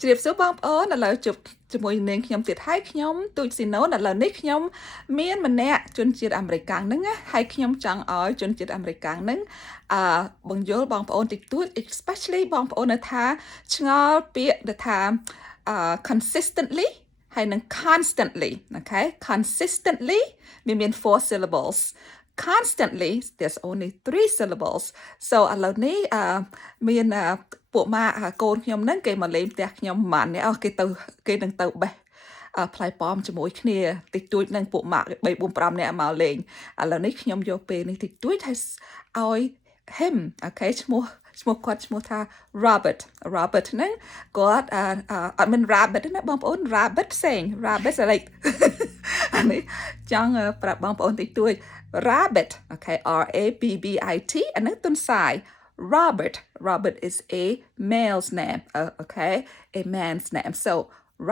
ជ្រាបសួរបងប្អូនឥឡូវជួបជាមួយនាងខ្ញុំទៀតហើយខ្ញុំទូចស៊ីណូឥឡូវនេះខ្ញុំមានម្នាក់ជនជាតិអាមេរិកហ្នឹងណាហើយខ្ញុំចង់ឲ្យជនជាតិអាមេរិកហ្នឹងបង្យល់បងប្អូនតិចតួច especially បងប្អូននៅថាឆ្ងល់ពាក្យដែលថា consistently ហើយនឹង constantly okay consistently វាមាន4 syllables constantly there's only 3 syllables so ឥឡូវនេះមានពួកម៉ាកូនខ្ញុំហ្នឹងគេមកលេងផ្ទះខ្ញុំប្រហែលនេះគេនឹងទៅបេះផ្លែប៉ោមជាមួយគ្នាតិចតួចនឹងពួកម៉ាក់3 4 5នាក់មកលេងឥឡូវនេះខ្ញុំយកពេលនេះតិចតួចឲ្យ him okay ឈ្មោះគាត់ឈ្មោះថា Robert ហ្នឹងគាត់អត់មាន rabbit ណាបងប្អូន rabbit saying rabbit like អានេះចង់ប្រាប់បងប្អូនតិចតួច rabbit okay RABBIT អានេះទុនសាយRobert is a male's name okay a man's name so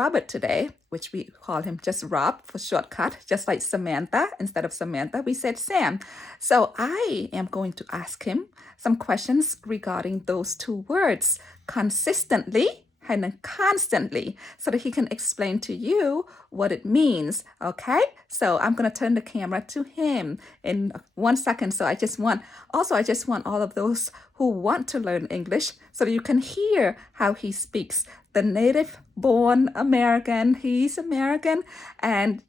Robert today, which we call him just Rob for shortcut, just like Samantha. Instead of Samantha, we said Sam. So I am going to ask him some questions regarding those two words, consistently and constantly, so that he can explain to you what it means, okay? So I'm going to turn the camera to him in 1 second. So I just want all of those who want to learn English so that you can hear how he speaks. The native born American, he's American, and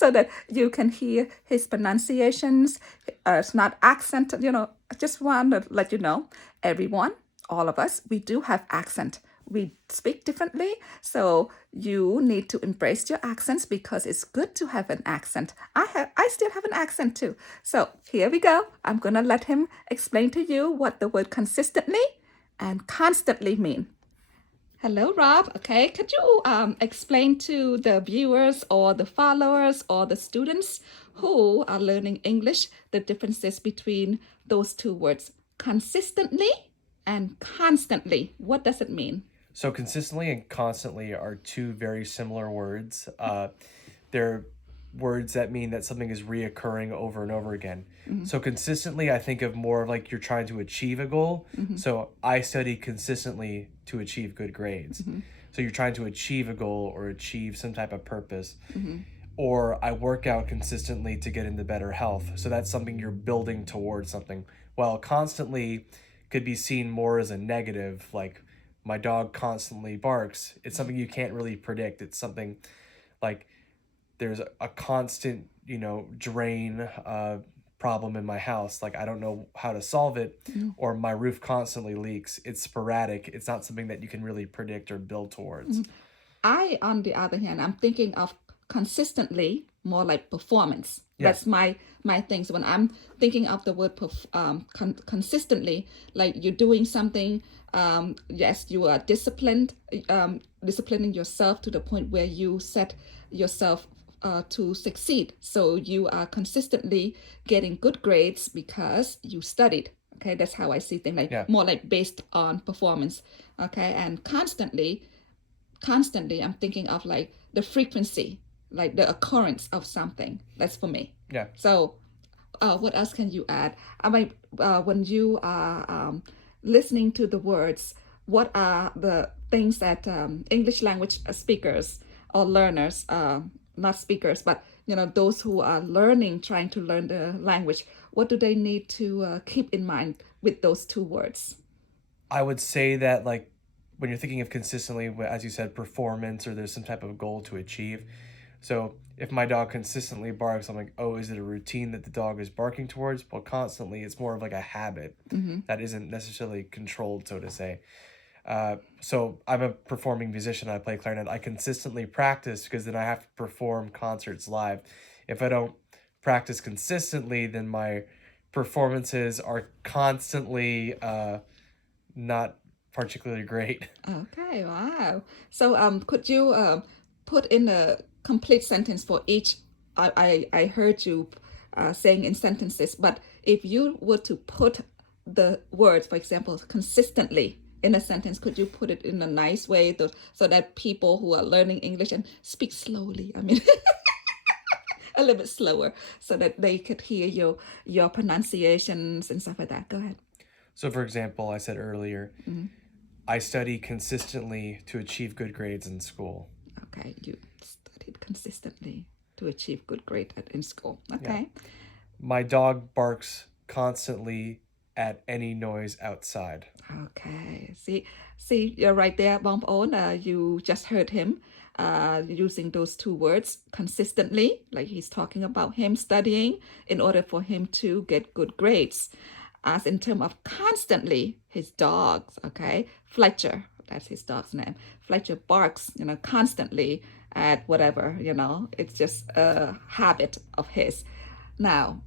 so that you can hear his pronunciations. It's not accent, I just want to let you know, everyone, all of us, we do have accent. We speak differently, so you need to embrace your accents because it's good to have an accent. I still have an accent too. So here we go. I'm gonna let him explain to you what the word consistently and constantly mean. Hello, Rob. Okay, could you explain to the viewers or the followers or the students who are learning English the differences between those two words, consistently and constantly? What does it mean? So consistently and constantly are two very similar words. They're words that mean that something is reoccurring over and over again. So consistently, I think of more of like you're trying to achieve a goal. So I study consistently to achieve good grades. So you're trying to achieve a goal or achieve some type of purpose. Or I work out consistently to get into better health. So that's something you're building towards something. While constantly could be seen more as a negative, like my dog constantly barks. It's something you can't really predict. It's something like there's a constant, drain problem in my house. Like I don't know how to solve it, or my roof constantly leaks. It's sporadic. It's not something that you can really predict or build towards. I, on the other hand, I'm thinking of consistently more like performance. That's my thing. So when I'm thinking of the word consistently, like you're doing something, yes, you are disciplining yourself to the point where you set yourself to succeed. So you are consistently getting good grades because you studied. Okay, that's how I see things, like more like based on performance. Okay, and constantly I'm thinking of like the frequency, like the occurrence of something. That's for me. Yeah. So what else can you add? I mean, when you are listening to the words, what are the things that English language speakers or learners, not speakers, but those who are trying to learn the language, what do they need to keep in mind with those two words? I would say that like when you're thinking of consistently, as you said, performance or there's some type of goal to achieve. So if my dog consistently barks, I'm like, oh, is it a routine that the dog is barking towards? Well, constantly, it's more of like a habit that isn't necessarily controlled, so to say. So I'm a performing musician. I play clarinet. I consistently practice because then I have to perform concerts live. If I don't practice consistently, then my performances are constantly not particularly great. Okay, wow. So could you put in a complete sentence for each? I heard you saying in sentences, but if you were to put the words, for example, consistently in a sentence, could you put it in a nice way so that people who are learning English and speak slowly, I mean, a little bit slower, so that they could hear your pronunciations and stuff like that? Go ahead. So for example, I said earlier, I study consistently to achieve good grades in school. Okay, you studied consistently to achieve good grade in school. Okay. My dog barks constantly at any noise outside. Okay. See, you're right there, Bomb On. You just heard him using those two words consistently, like he's talking about him studying in order for him to get good grades. As in terms of constantly, his dogs, okay? Fletcher, that's his dog's name. Fletcher barks, constantly at whatever, it's just a habit of his. Now,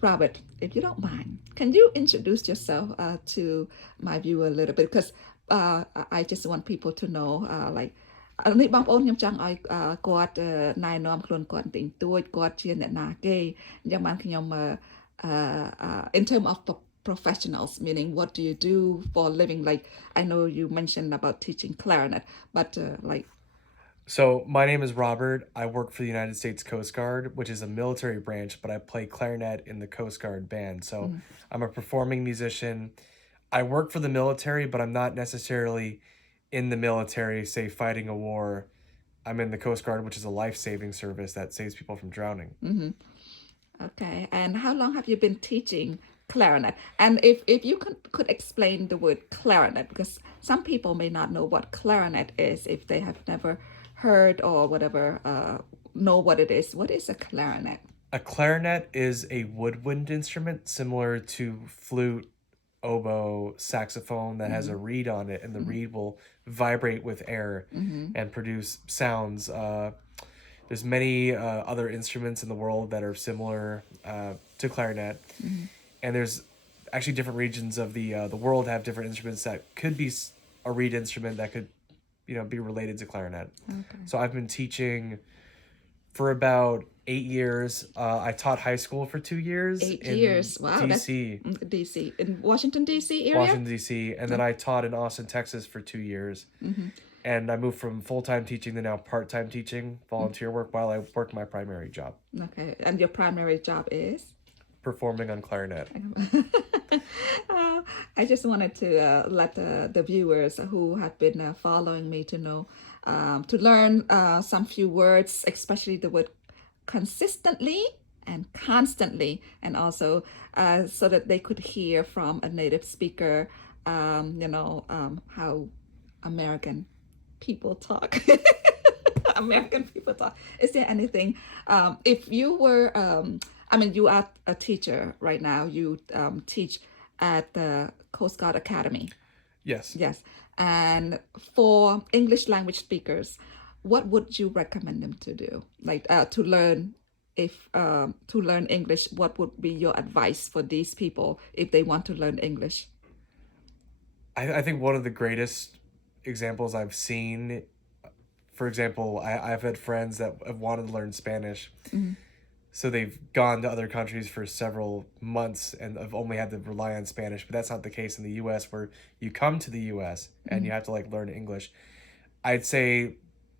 Robert, if you don't mind, can you introduce yourself to my viewer a little bit? Because I just want people to know, like នេះបងប្អូនខ្ញុំចង់ឲ្យគាត់ណែនាំខ្លួនគាត់បន្តិចតួចគាត់ជាអ្នកណាគេអញ្ចឹងបានខ្ញុំ in terms of professionals, meaning what do you do for a living? Like I know you mentioned about teaching clarinet, but like. So my name is Robert. I work for the United States Coast Guard, which is a military branch, but I play clarinet in the Coast Guard band. So I'm a performing musician. I work for the military, but I'm not necessarily in the military, say fighting a war. I'm in the Coast Guard, which is a life-saving service that saves people from drowning. Okay, and how long have you been teaching clarinet? And if you could explain the word clarinet, because some people may not know what clarinet is if they have never heard or whatever, know what it is. What is a clarinet? A clarinet is a woodwind instrument similar to flute, oboe, saxophone that has a reed on it, and the reed will vibrate with air and produce sounds. There's many other instruments in the world that are similar to clarinet, and there's actually different regions of the world have different instruments that could be a reed instrument that could, be related to clarinet. Okay. So I've been teaching for about 8 years. I taught high school for 2 years. 8 years, wow. DC. DC, in Washington DC area. Washington DC, and then I taught in Austin, Texas for 2 years. And I moved from full-time teaching to now part-time teaching, volunteer work while I work my primary job. Okay, and your primary job is? Performing on clarinet. I just wanted to let the viewers who have been following me to know, to learn some few words, especially the word consistently and constantly, and also so that they could hear from a native speaker, how American people talk. American people talk. Is there anything, if you were, you are a teacher right now, you teach at the Coast Guard Academy. Yes. Yes. And for English language speakers, what would you recommend them to do? Like to learn English, what would be your advice for these people if they want to learn English? I think one of the greatest examples I've seen, for example, I've had friends that have wanted to learn Spanish. So they've gone to other countries for several months and have only had to rely on Spanish, but that's not the case in the US, where you come to the US and you have to learn English. I'd say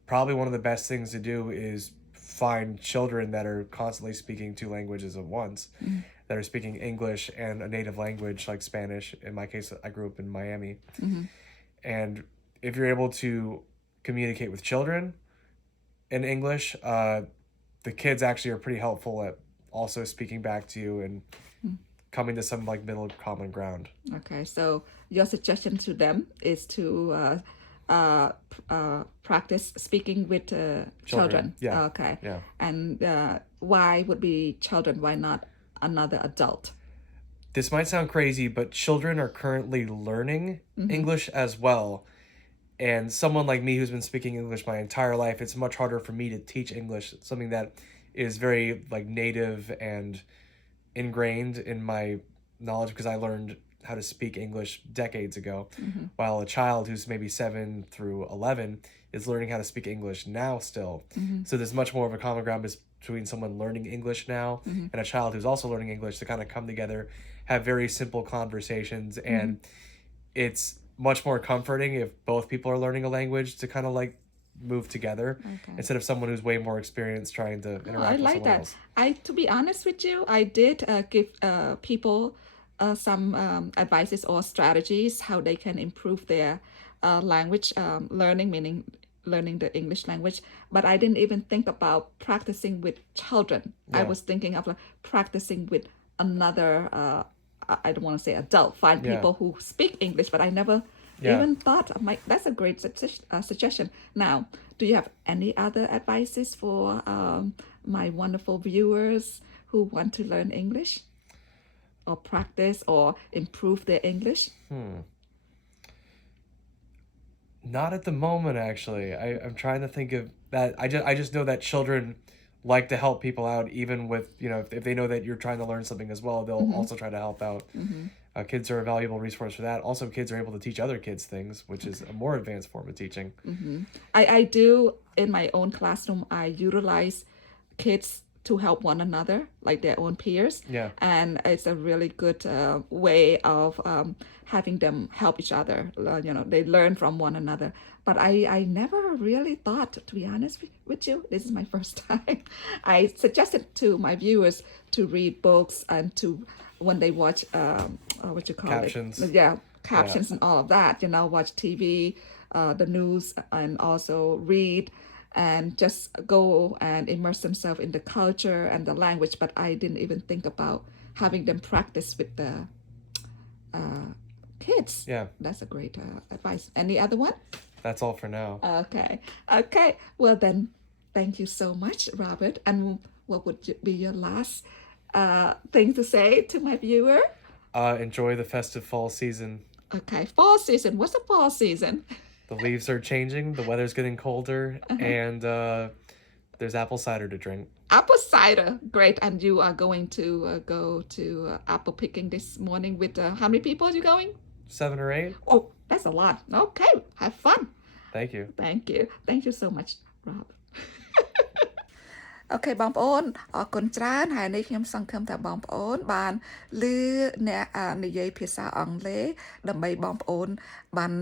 probably one of the best things to do is find children that are constantly speaking two languages at once, that are speaking English and a native language like Spanish. In my case, I grew up in Miami. And if you're able to communicate with children in English, the kids actually are pretty helpful at also speaking back to you and coming to some middle common ground. Okay, so your suggestion to them is to practice speaking with children. Yeah. Okay. Yeah. And why would be children? Why not another adult? This might sound crazy, but children are currently learning English as well. And someone like me who's been speaking English my entire life, it's much harder for me to teach English, something that is very native and ingrained in my knowledge because I learned how to speak English decades ago, while a child who's maybe 7 through 11 is learning how to speak English now still. So there's much more of a common ground between someone learning English now and a child who's also learning English to kind of come together, have very simple conversations, and it's much more comforting if both people are learning a language to kind of move together instead of someone who's way more experienced trying to interact with someone else. To be honest with you, I did give people some advices or strategies how they can improve their language learning, meaning learning the English language. But I didn't even think about practicing with children. I Yeah. was thinking of practicing with another, I don't want to say adult, find Yeah. people who speak English, but I never Yeah. even thought of that's a great suggestion. Now, do you have any other advices for my wonderful viewers who want to learn English or practice or improve their English? Not at the moment, actually. I'm trying to think of that. I just know that children like to help people out, even with, if they know that you're trying to learn something as well, they'll also try to help out. Kids are a valuable resource for that. Also, kids are able to teach other kids things, which is a more advanced form of teaching. I do in my own classroom, I utilize kids to help one another, like their own peers. Yeah. And it's a really good way of having them help each other. They learn from one another. But I never really thought, to be honest with you, this is my first time. I suggested to my viewers to read books and to, when they watch, what you call Captions. it? Yeah, captions and all of that, watch TV, the news, and also read and just go and immerse themselves in the culture and the language. But I didn't even think about having them practice with the kids. Yeah. That's a great advice. Any other one? That's all for now. Okay. Well then, thank you so much, Robert. And what would be your last thing to say to my viewer? Enjoy the festive fall season. Okay, fall season. What's the fall season? The leaves are changing, the weather's getting colder, and there's apple cider to drink. Apple cider, great. And you are going to go to apple picking this morning with how many people are you going? 7 or 8. Oh, that's a lot. Okay, have fun. Thank you. Thank you so much, Rob. អូខេបងប្អូនអរគុណច្រើនហើយនេះខ្ញុំសង្ឃឹមថាបងប្អូនបានឮអ្នកនិយាយភាសាអង់គ្លេសដើម្បីបងប្អូនបាន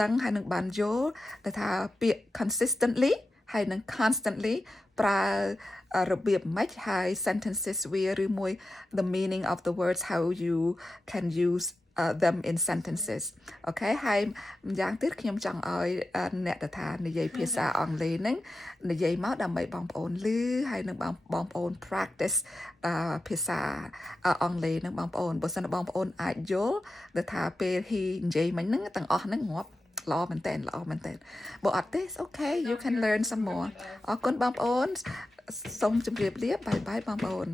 ដឹងហើយនឹងបានយល់ទៅថាពាក្យ consistently ហើយនឹង constantly ប្រើរបៀបម៉េចហើយ sentences វាឬមួយ the meaning of the words how you can use them in sentences អូខេហើយម្យ៉ាងទៀតខ្ញុំចង់ឲ្យអ្នកទៅថានិយាយភាសាអង់គ្លេសហ្នឹងនិយាយមកដើម្បីបងប្អូនឮហើយនឹងបងប្អូន practice ភាសាអង់គ្លេសហ្នឹងបងប្អូនបើសិនបងប្អូនអាចយល់ទៅថាពេលហ៊ីនិយាយមិញហ្នឹងទាំងអស់ហ្នឹងងាប់ល្អមែនតើបើអត់ទេ okay you can learn some more អរគុណបងប្អូនសូមជម្រាបលាបាយបាយបងប្អូន